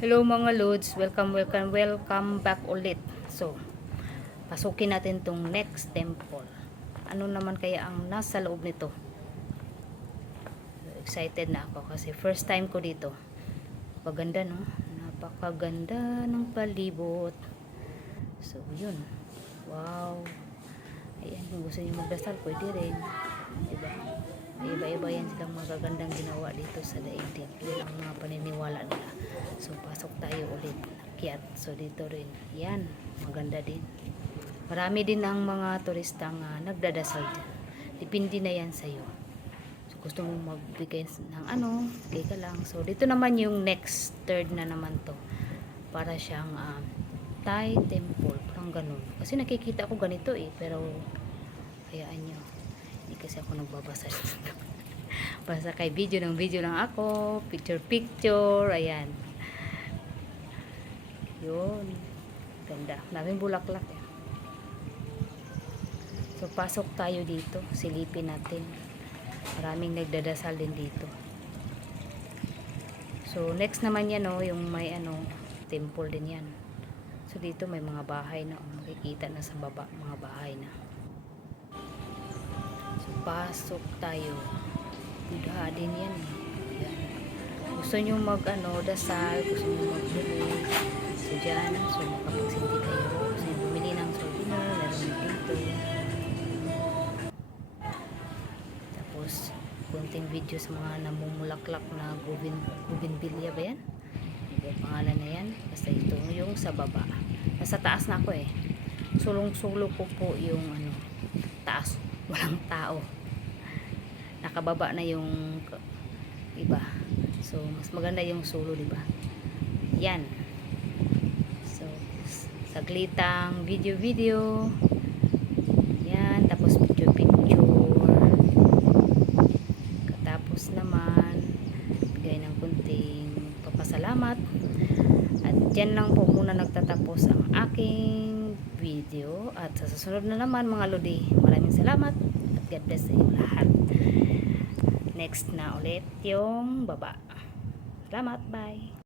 Hello mga lods, welcome back ulit. So, pasukin natin tong next temple. Ano naman kaya ang nasa loob nito? Excited na ako kasi first time ko dito. Paganda, no? Napakaganda ng palibot. So, yun. Wow. Ayan, kung gusto niyo magdasal, pwede rin. Diba? May iba-iba yan silang magagandang ginawa dito sa daigdig. Yun ang mga paniniwala nila. So, pasok tayo ulit. Akyat. So, dito rin. Yan. Maganda din. Marami din ang mga turistang nagdadasal dyan. Depende na yan sa'yo. So, gusto mo magbigay ng ano, bigay ka lang. So, dito naman yung next, third na naman to. Para siyang Thai temple. Parang ganun. Kasi nakikita ko ganito pero hayaan nyo. Hindi kasi ako nagbabasa. Basta kay video lang ako. Picture. Ayan. Yun. Ganda. Daming bulaklak eh. So, pasok tayo dito. Silipin natin. Maraming nagdadasal din dito. So, next naman yan yung may temple din yan. So, dito may mga bahay na. Makikita na sa baba. Mga bahay na. So, pasok tayo. Buddha din yan. Yan. Gusto nyo dasal, gusto nyo magbili. So, dyan. So, makapagsindi kayo. Gusto nyo bumili ng souvenir. Meron dito. Tapos, kunting video sa mga namumulaklak na bougainvillea ba yan? Yung pangalan na yan. Basta ito yung sa baba. Nasa taas na ako eh. Sulong-sulo ko po yung taas. Walang tao. Nakababa na yung iba. So, mas maganda yung sulo, diba? Yan. So, saglitang video. Yan. Tapos picture. Katapos naman, bigay ng kunting papasalamat. At yan lang po muna nagtatapos ang aking video. At sa susunod na naman mga lodi, maraming salamat. At God bless sa inyo lahat. Next na ulit yung baba. Salamat, bye.